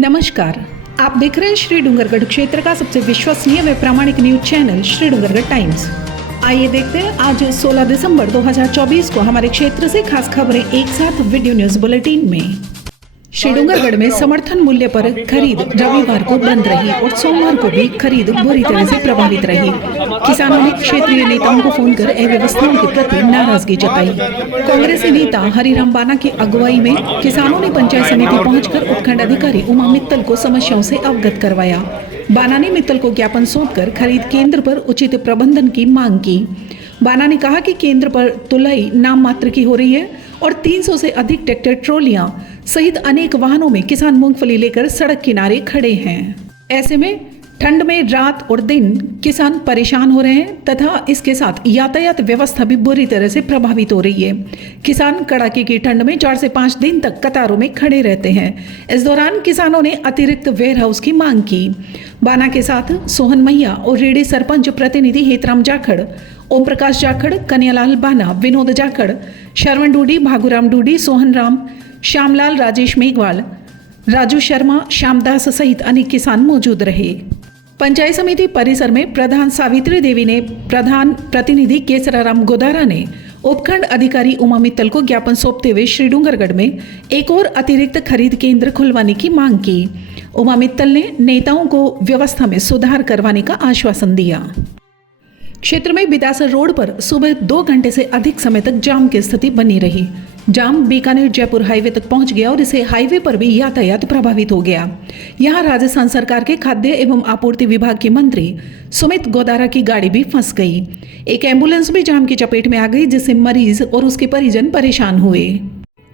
नमस्कार, आप देख रहे हैं श्री डूंगरगढ़ क्षेत्र का सबसे विश्वसनीय व प्रामाणिक news channel Shri Dungargarh times. आइए देखते हैं आज 16 दिसंबर 2024 को हमारे क्षेत्र से खास खबरें एक साथ वीडियो न्यूज बुलेटिन में। श्री डूंगरगढ़ में समर्थन मूल्य पर खरीद रविवार को बंद रही और सोमवार को भी खरीद बुरी तरह से प्रभावित रही। किसानों ने क्षेत्रीय नेताओं को फोन कर अव्यवस्थाओं के प्रति नाराजगी जताई। कांग्रेसी नेता हरिराम बाना की अगुवाई में किसानों ने पंचायत समिति पहुंचकर उपखंड अधिकारी उमा मित्तल को समस्याओं से अवगत करवाया। बाना ने मित्तल को ज्ञापन सौंपकर खरीद केंद्र पर उचित प्रबंधन की मांग की। बाना ने कहा कि केंद्र पर तुलाई नाम मात्र की हो रही है और 300 से अधिक ट्रैक्टर ट्रॉलियां सहित अनेक वाहनों में किसान मूंगफली लेकर सड़क किनारे खड़े हैं। ऐसे में ठंड में रात और दिन किसान परेशान हो रहे हैं तथा इसके साथ यातायात व्यवस्था भी बुरी तरह से प्रभावित हो रही है। किसान कड़ाके की ठंड में 4 से 5 दिन तक कतारों में खड़े रहते हैं। इस दौरान किसानों ने अतिरिक्त वेयर हाउस की मांग की। बाना के साथ सोहन मैया और रेडी सरपंच प्रतिनिधि हेतराम जाखड़, ओम प्रकाश जाखड़, कन्यालाल बाना, विनोद जाखड़, शरवण डूडी, भागुराम डूडी, सोहन राम, श्यामलाल, राजेश मेघवाल, राजू शर्मा, श्यामदास सहित अनेक किसान मौजूद रहे। पंचायत समिति परिसर में प्रधान सावित्री देवी ने प्रधान प्रतिनिधि केसराराम गोदारा ने उपखंड अधिकारी उमा मित्तल को ज्ञापन सौंपते हुए श्री डूंगरगढ़ में एक और अतिरिक्त खरीद केंद्र खुलवाने की मांग की। उमा मित्तल ने नेताओं को व्यवस्था में सुधार करवाने का आश्वासन दिया। क्षेत्र में बिदासर रोड पर सुबह 2 घंटे से अधिक समय तक जाम की स्थिति बनी रही। जाम बीकानेर जयपुर हाईवे तक पहुंच गया और इसे हाईवे पर भी यातायात प्रभावित हो गया। यहां राजस्थान सरकार के खाद्य एवं आपूर्ति विभाग के मंत्री सुमित गोदारा की गाड़ी भी फंस गई। एक एम्बुलेंस भी जाम की चपेट में आ गई, जिससे मरीज और उसके परिजन परेशान हुए।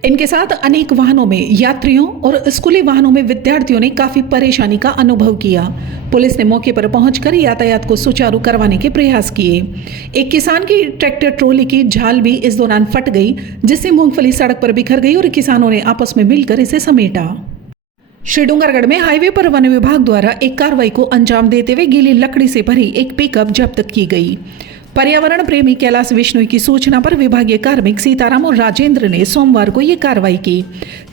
इनके साथ अनेक वाहनों में यात्रियों और स्कूली वाहनों में विद्यार्थियों ने काफी परेशानी का अनुभव किया। पुलिस ने मौके पर पहुंचकर यातायात को सुचारू करवाने के प्रयास किए। एक किसान की ट्रैक्टर ट्रॉली की झाल भी इस दौरान फट गई, जिससे मूंगफली सड़क पर बिखर गई और किसानों ने आपस में मिलकर इसे समेटा। श्री डूंगरगढ़ में हाईवे पर वन विभाग द्वारा एक कार्रवाई को अंजाम देते हुए गीली लकड़ी से भरी एक पिकअप जब्त की गई। पर्यावरण प्रेमी कैलाश विश्नोई की सूचना पर विभागीय कार्मिक सीताराम और राजेंद्र ने सोमवार को ये कार्रवाई की।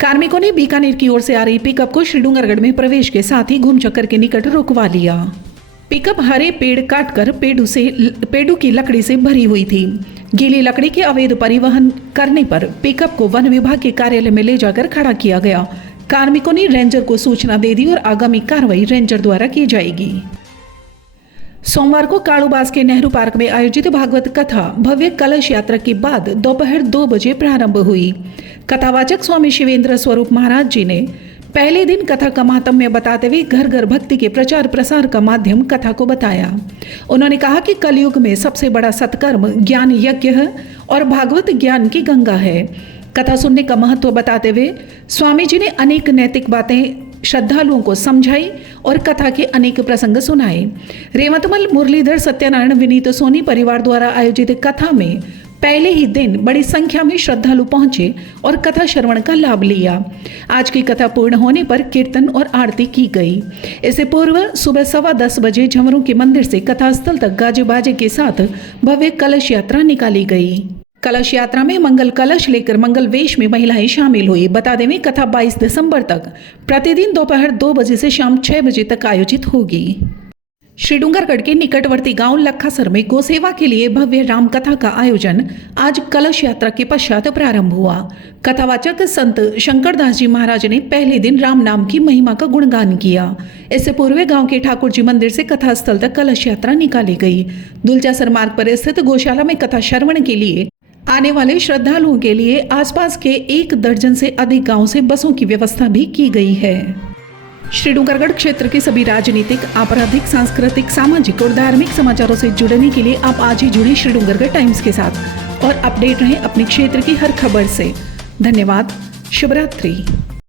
कार्मिकों ने बीकानेर की ओर से आ रही पिकअप को श्री डूंगरगढ़ में प्रवेश के साथ ही घूमचक्कर के निकट रुकवा लिया। पिकअप हरे पेड़ काटकर पेड़ू की लकड़ी से भरी हुई थी। गीली लकड़ी के अवैध परिवहन करने पर पिकअप को वन विभाग के कार्यालय में ले जाकर खड़ा किया गया। कार्मिकों ने रेंजर को सूचना दे दी और आगामी कार्रवाई रेंजर द्वारा की जाएगी। सोमवार को कालूबास के नेहरू पार्क में आयोजित भागवत कथा भव्य कलश यात्रा के बाद दोपहर 2 बजे प्रारंभ हुई। कथावाचक स्वामी शिवेंद्र स्वरूप महाराज जी ने पहले दिन कथा का महात्म्य बताते हुए घर घर भक्ति के प्रचार प्रसार का माध्यम कथा को बताया। उन्होंने कहा कि कलयुग में सबसे बड़ा सत्कर्म ज्ञान यज्ञ है और भागवत ज्ञान की गंगा है। कथा सुनने का महत्व बताते हुए स्वामी जी ने अनेक नैतिक बातें श्रद्धालुओं को समझाई और कथा के अनेक प्रसंग सुनाए। रेवतमल, मुरलीधर, सत्यनारायण, विनीत सोनी परिवार द्वारा आयोजित कथा में पहले ही दिन बड़ी संख्या में श्रद्धालु पहुंचे और कथा श्रवण का लाभ लिया। आज की कथा पूर्ण होने पर कीर्तन और आरती की गई। इससे पूर्व सुबह 10:15 बजे झमरू के मंदिर से कथा स्थल तक गाजे बाजे के साथ भव्य कलश यात्रा निकाली गई। कलश यात्रा में मंगल कलश लेकर मंगल वेश में महिलाएं शामिल हुई। बता दें कि कथा 22 दिसंबर तक प्रतिदिन दोपहर 2 बजे से शाम 6 बजे तक आयोजित होगी। श्री डूंगरगढ़ के निकटवर्ती गांव लखासर में गौसेवा के लिए भव्य राम कथा का आयोजन आज कलश यात्रा के पश्चात प्रारंभ हुआ। कथावाचक संत शंकरदास जी महाराज ने पहले दिन राम नाम की महिमा का गुणगान किया। इससे पूर्व गांव के ठाकुर जी मंदिर से कथा स्थल तक कलश यात्रा निकाली गई। दुलचासर मार्ग पर स्थित गौशाला में कथा श्रवण के लिए आने वाले श्रद्धालुओं के लिए आसपास के 1 दर्जन से अधिक गांव से बसों की व्यवस्था भी की गई है। श्री डूंगरगढ़ क्षेत्र के सभी राजनीतिक, आपराधिक, सांस्कृतिक, सामाजिक और धार्मिक समाचारों से जुड़ने के लिए आप आज ही जुड़े श्री डूंगरगढ़ टाइम्स के साथ और अपडेट रहें अपने क्षेत्र की हर खबर से। धन्यवाद। शुभ रात्रि।